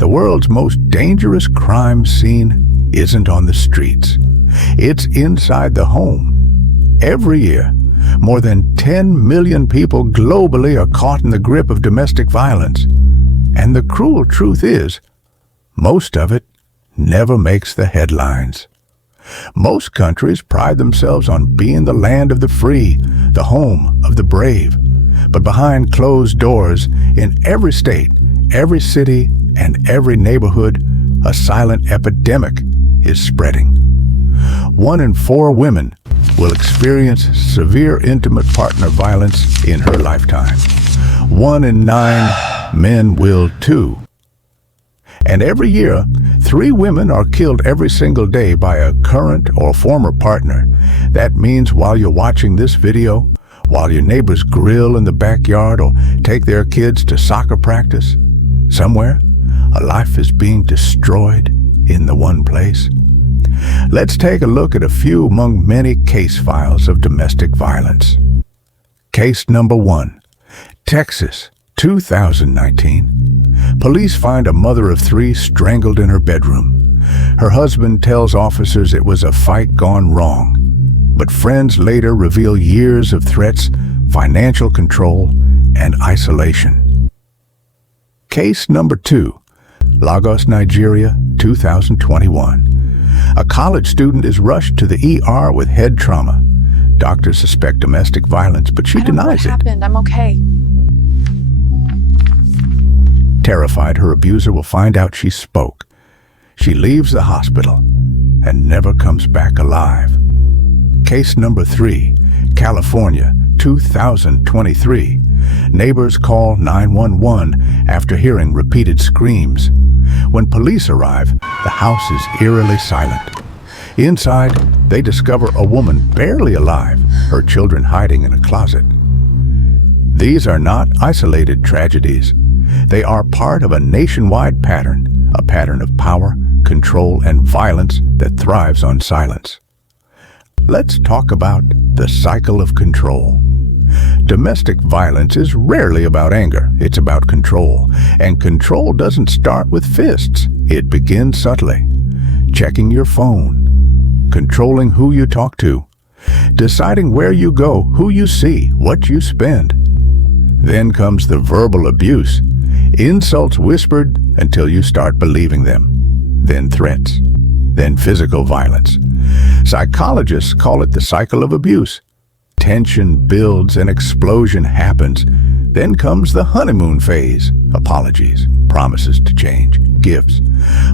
The world's most dangerous crime scene isn't on the streets. It's inside the home. Every year, more than 10 million people globally are caught in the grip of domestic violence. And the cruel truth is, most of it never makes the headlines. Most countries pride themselves on being the land of the free, the home of the brave. But behind closed doors, in every state, every city, and every neighborhood, a silent epidemic is spreading. 1 in 4 women will experience severe intimate partner violence in her lifetime. 1 in 9 men will too. And every year, 3 women are killed every single day by a current or former partner. That means while you're watching this video, while your neighbors grill in the backyard or take their kids to soccer practice, somewhere, a life is being destroyed in the one place. Let's take a look at a few among many case files of domestic violence. Case number 1, Texas, 2019. Police find a mother of 3 strangled in her bedroom. Her husband tells officers it was a fight gone wrong, but friends later reveal years of threats, financial control, and isolation. Case number 2, Lagos, Nigeria, 2021. A college student is rushed to the ER with head trauma. Doctors suspect domestic violence, but she denies it. I don't know what happened. I'm okay. Terrified her abuser will find out she spoke. She leaves the hospital and never comes back alive. Case number 3, California, 2023. Neighbors call 911 after hearing repeated screams. When police arrive, the house is eerily silent. Inside, they discover a woman barely alive, her children hiding in a closet. These are not isolated tragedies. They are part of a nationwide pattern, a pattern of power, control, and violence that thrives on silence. Let's talk about the cycle of control. Domestic violence is rarely about anger, it's about control. And control doesn't start with fists, it begins subtly. Checking your phone, controlling who you talk to, deciding where you go, who you see, what you spend. Then comes the verbal abuse, insults whispered until you start believing them. Then threats, then physical violence. Psychologists call it the cycle of abuse. Tension builds, an explosion happens. Then comes the honeymoon phase. Apologies, promises to change, gifts,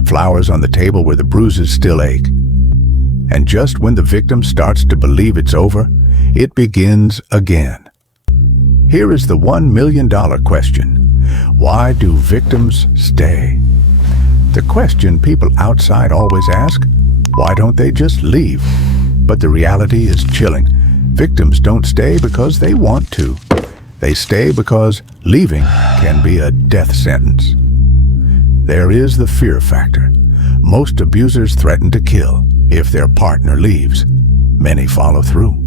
flowers on the table where the bruises still ache. And just when the victim starts to believe it's over, it begins again. Here is the $1 million question. Why do victims stay? The question people outside always ask, why don't they just leave? But the reality is chilling. Victims don't stay because they want to. They stay because leaving can be a death sentence. There is the fear factor. Most abusers threaten to kill if their partner leaves. Many follow through.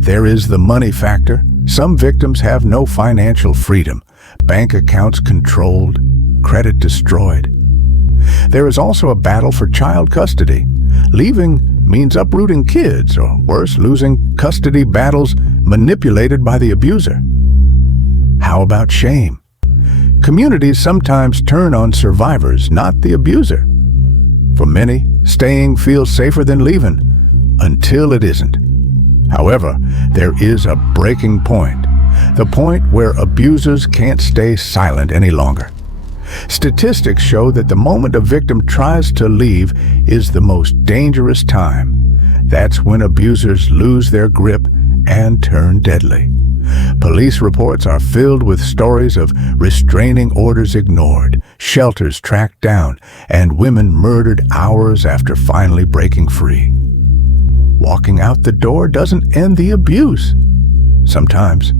There is the money factor. Some victims have no financial freedom. Bank accounts controlled, credit destroyed. There is also a battle for child custody. Leaving means uprooting kids, or worse, losing custody battles manipulated by the abuser. How about shame? Communities sometimes turn on survivors, not the abuser. For many, staying feels safer than leaving, until it isn't. However, there is a breaking point, the point where abusers can't stay silent any longer. Statistics show that the moment a victim tries to leave is the most dangerous time. That's when abusers lose their grip and turn deadly. Police reports are filled with stories of restraining orders ignored, shelters tracked down, and women murdered hours after finally breaking free. Walking out the door doesn't end the abuse. Sometimes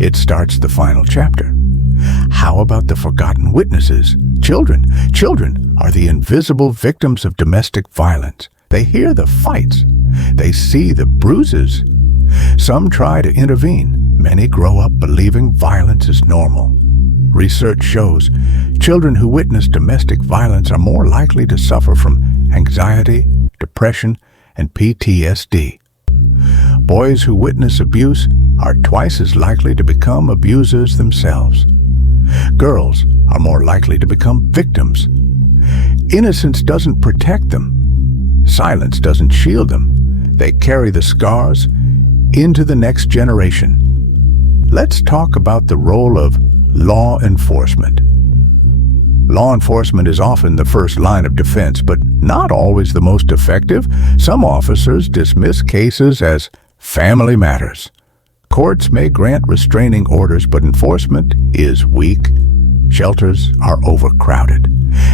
it starts the final chapter. How about the forgotten witnesses? Children. Children are the invisible victims of domestic violence. They hear the fights. They see the bruises. Some try to intervene. Many grow up believing violence is normal. Research shows children who witness domestic violence are more likely to suffer from anxiety, depression, and PTSD. Boys who witness abuse are twice as likely to become abusers themselves. Girls are more likely to become victims. Innocence doesn't protect them. Silence doesn't shield them. They carry the scars into the next generation. Let's talk about the role of law enforcement. Law enforcement is often the first line of defense, but not always the most effective. Some officers dismiss cases as family matters. Courts may grant restraining orders, but enforcement is weak. Shelters are overcrowded.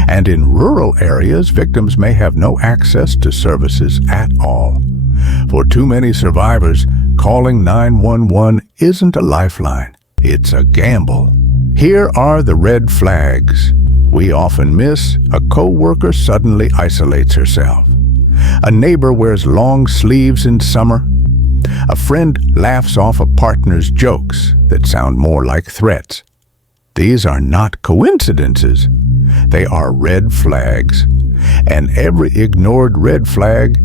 And in rural areas, victims may have no access to services at all. For too many survivors, calling 911 isn't a lifeline. It's a gamble. Here are the red flags we often miss. A co-worker suddenly isolates herself. A neighbor wears long sleeves in summer. A friend laughs off a partner's jokes that sound more like threats. These are not coincidences. They are red flags. And every ignored red flag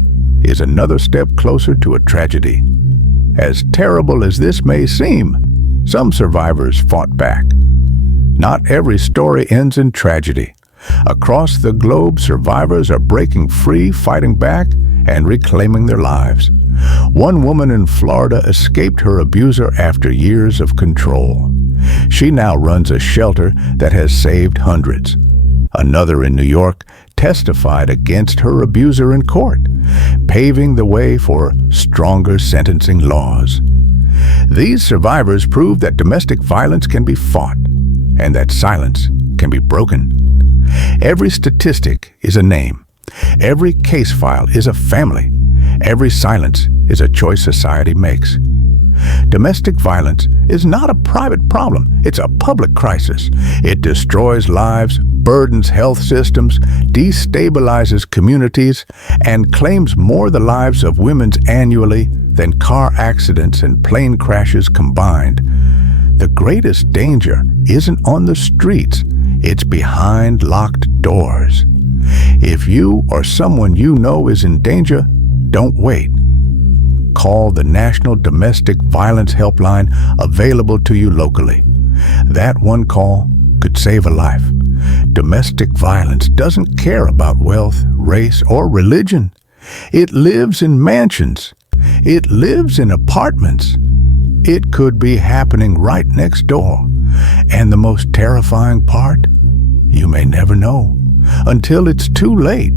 is another step closer to a tragedy. As terrible as this may seem, some survivors fought back. Not every story ends in tragedy. Across the globe, survivors are breaking free, fighting back, and reclaiming their lives. One woman in Florida escaped her abuser after years of control. She now runs a shelter that has saved hundreds. Another in New York testified against her abuser in court, paving the way for stronger sentencing laws. These survivors prove that domestic violence can be fought and that silence can be broken. Every statistic is a name. Every case file is a family. Every silence is a choice society makes. Domestic violence is not a private problem. It's a public crisis. It destroys lives, burdens health systems, destabilizes communities, and claims more the lives of women annually than car accidents and plane crashes combined. The greatest danger isn't on the streets. It's behind locked doors. If you or someone you know is in danger, don't wait. Call the National Domestic Violence Helpline available to you locally. That one call could save a life. Domestic violence doesn't care about wealth, race, or religion. It lives in mansions. It lives in apartments. It could be happening right next door. And the most terrifying part? You may never know until it's too late.